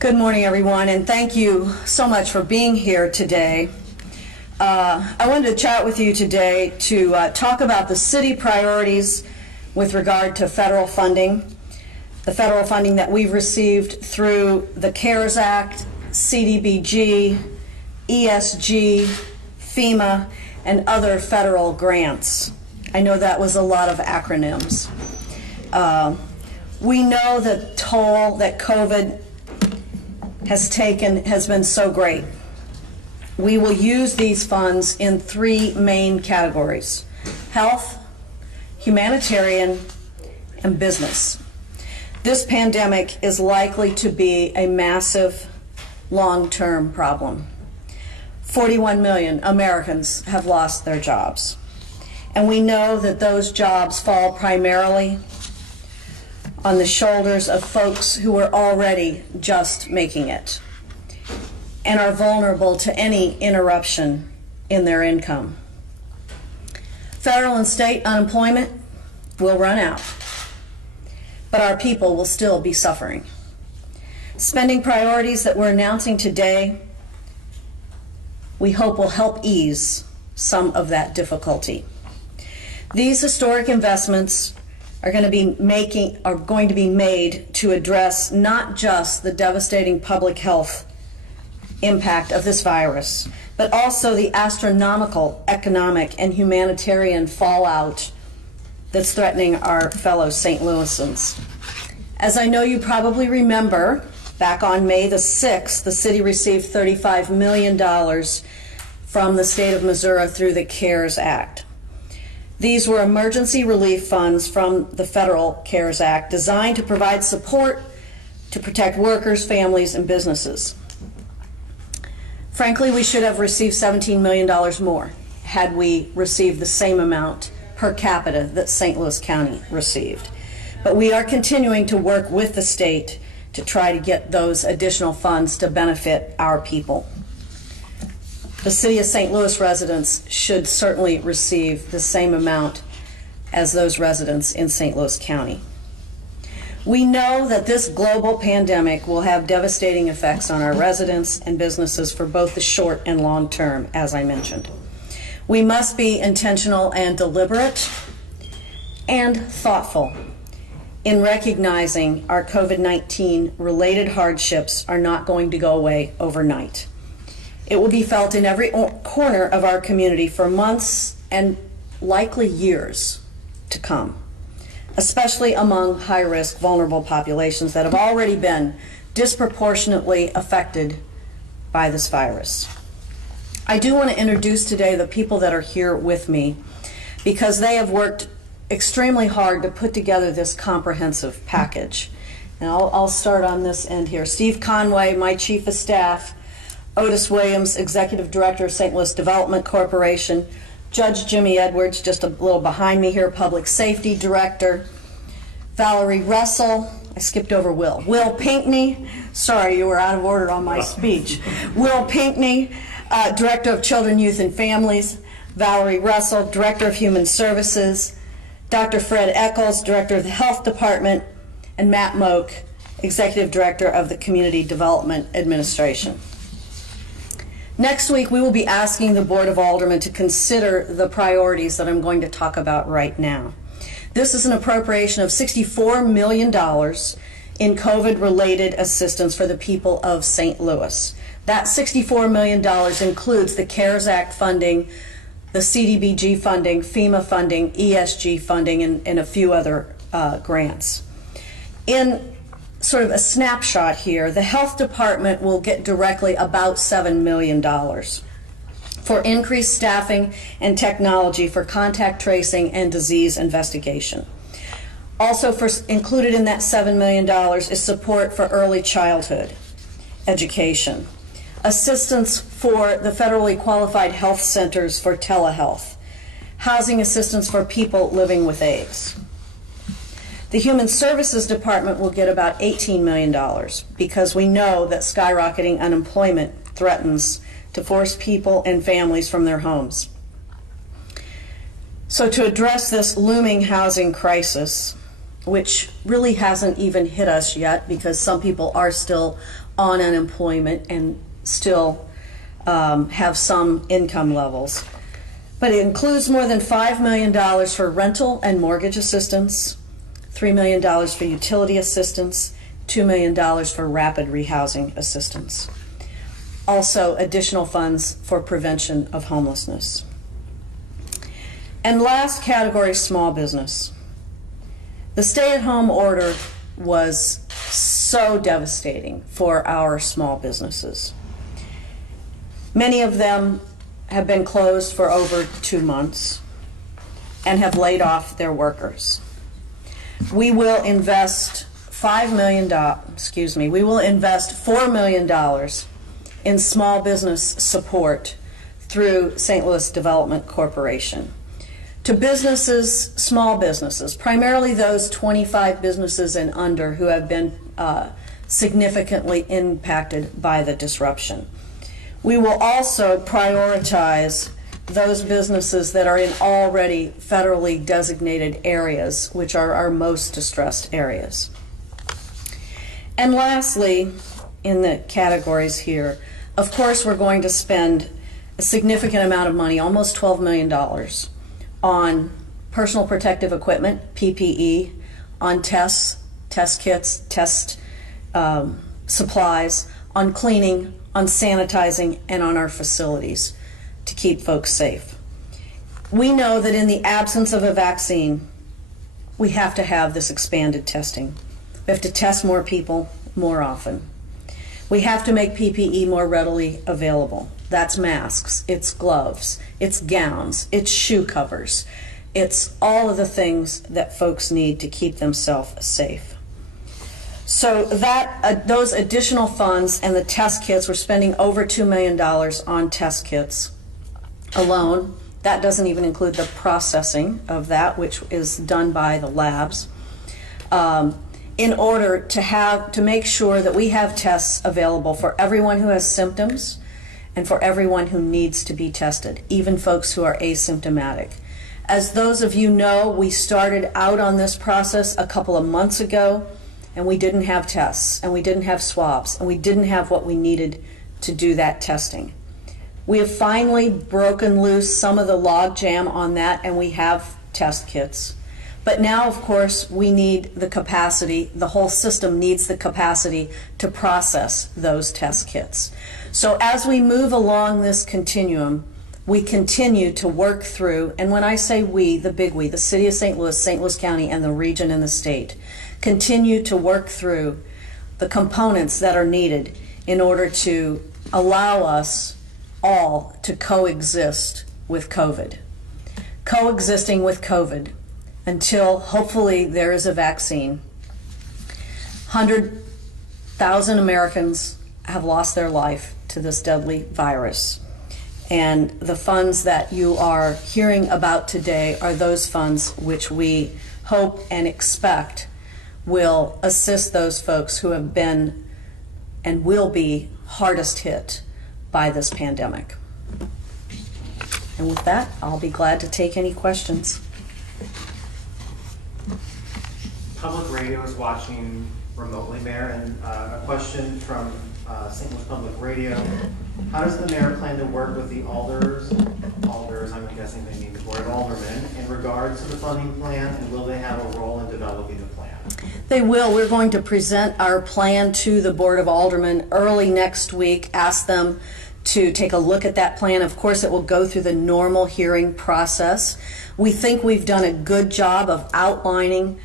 Good morning, everyone, and thank you so much for being here today. I wanted to chat with you today to talk about the city priorities with regard to federal funding, the federal funding that we've received through the CARES Act, CDBG, ESG, FEMA, and other federal grants. I know that was a lot of acronyms. We know the toll that COVID has taken has been so great. We will use these funds in three main categories: health, humanitarian, and business. This pandemic is likely to be a massive long-term problem. 41 million Americans have lost their jobs. And we know that those jobs fall primarily on the shoulders of folks who are already just making it and are vulnerable to any interruption in their income. Federal and state unemployment will run out, but our people will still be suffering. Spending priorities that we're announcing today, we hope will help ease some of that difficulty. These historic investments are going to be made to address not just the devastating public health impact of this virus, but also the astronomical economic and humanitarian fallout that's threatening our fellow St. Louisans. As I know you probably remember, back on May the 6th, the city received $35 million from the state of Missouri through the CARES Act. These were emergency relief funds from the federal CARES Act designed to provide support to protect workers, families, and businesses. Frankly, we should have received $17 million more had we received the same amount per capita that St. Louis County received. But we are continuing to work with the state to try to get those additional funds to benefit our people. The City of St. Louis residents should certainly receive the same amount as those residents in St. Louis County. We know that this global pandemic will have devastating effects on our residents and businesses for both the short and long term, as I mentioned. We must be intentional and deliberate and thoughtful in recognizing our COVID-19 related hardships are not going to go away overnight. It will be felt in every corner of our community for months and likely years to come, especially among high-risk, vulnerable populations that have already been disproportionately affected by this virus. I do want to introduce today the people that are here with me because they have worked extremely hard to put together this comprehensive package. And I'll start on this end here. Steve Conway, my Chief of Staff; Otis Williams, Executive Director of St. Louis Development Corporation; Judge Jimmy Edwards, just a little behind me here, Public Safety Director; Valerie Russell, I skipped over Will Pinkney, sorry, you were out of order on my speech. Will Pinkney, Director of Children, Youth, and Families; Valerie Russell, Director of Human Services; Dr. Fred Eccles, Director of the Health Department; and Matt Moak, Executive Director of the Community Development Administration. Next week, we will be asking the Board of Aldermen to consider the priorities that I'm going to talk about right now. This is an appropriation of $64 million in COVID-related assistance for the people of St. Louis. That $64 million includes the CARES Act funding, the CDBG funding, FEMA funding, ESG funding, and a few other grants. In sort of a snapshot here, the health department will get directly about $7 million for increased staffing and technology for contact tracing and disease investigation. Also included in that $7 million is support for early childhood education, assistance for the federally qualified health centers for telehealth, housing assistance for people living with AIDS. The Human Services Department will get about $18 million because we know that skyrocketing unemployment threatens to force people and families from their homes. So to address this looming housing crisis, which really hasn't even hit us yet because some people are still on unemployment and still have some income levels. But it includes more than $5 million for rental and mortgage assistance, $3 million for utility assistance, $2 million for rapid rehousing assistance. Also, additional funds for prevention of homelessness. And last category, small business. The stay-at-home order was so devastating for our small businesses. Many of them have been closed for over 2 months and have laid off their workers. We will invest $4 million in small business support through St. Louis Development Corporation. To businesses, small businesses, primarily those 25 businesses and under who have been significantly impacted by the disruption. We will also prioritize those businesses that are in already federally designated areas, which are our most distressed areas. And lastly, in the categories here, of course, we're going to spend a significant amount of money, almost $12 million, on personal protective equipment, PPE, on tests, test kits, test supplies, on cleaning, on sanitizing, and on our facilities to keep folks safe. We know that in the absence of a vaccine, we have to have this expanded testing. We have to test more people more often. We have to make PPE more readily available. That's masks, it's gloves, it's gowns, it's shoe covers. It's all of the things that folks need to keep themselves safe. So that those additional funds and the test kits, we're spending over $2 million on test kits alone. That doesn't even include the processing of that, which is done by the labs. In order to make sure that we have tests available for everyone who has symptoms and for everyone who needs to be tested, even folks who are asymptomatic. As those of you know, we started out on this process a couple of months ago, and we didn't have tests, and we didn't have swabs, and we didn't have what we needed to do that testing. We have finally broken loose some of the log jam on that, and we have test kits. But now, of course, we need the capacity, the whole system needs the capacity to process those test kits. So as we move along this continuum, we continue to work through, and when I say we, the big we, the City of St. Louis County, and the region and the state, continue to work through the components that are needed in order to allow us all to coexist with COVID. Coexisting with COVID until hopefully there is a vaccine. 100,000 Americans have lost their life to this deadly virus. And the funds that you are hearing about today are those funds which we hope and expect will assist those folks who have been and will be hardest hit by this pandemic. And with that, I'll be glad to take any questions. Public radio is watching remotely, Mayor, and a question from St. Louis Public Radio. How does the mayor plan to work with the alders, I'm guessing they mean the Board of Aldermen, in regards to the funding plan, and will they have a role in developing the plan? They will. We're going to present our plan to the Board of Aldermen early next week, ask them to take a look at that plan. Of course, it will go through the normal hearing process. We think we've done a good job of outlining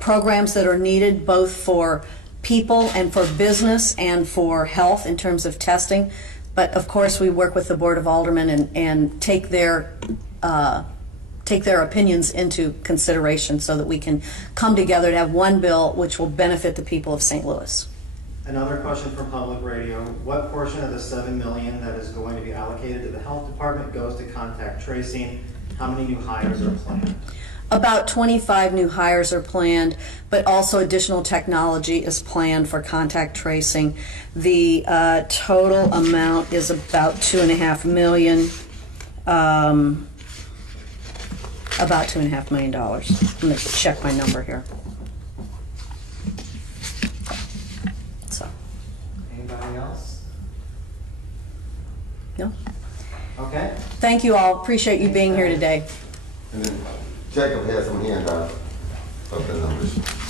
programs that are needed both for people and for business and for health in terms of testing. But of course, we work with the Board of Aldermen and take their opinions into consideration so that we can come together to have one bill which will benefit the people of St. Louis. Another question from Public Radio. What portion of the $7 million that is going to be allocated to the health department goes to contact tracing? How many new hires are planned? About 25 new hires are planned, but also additional technology is planned for contact tracing. The total amount is about $2.5 million. About $2.5 million. Let me check my number here. So. No. Okay. Thank you all. Appreciate you being here today. And then Jacob has some handouts of the numbers.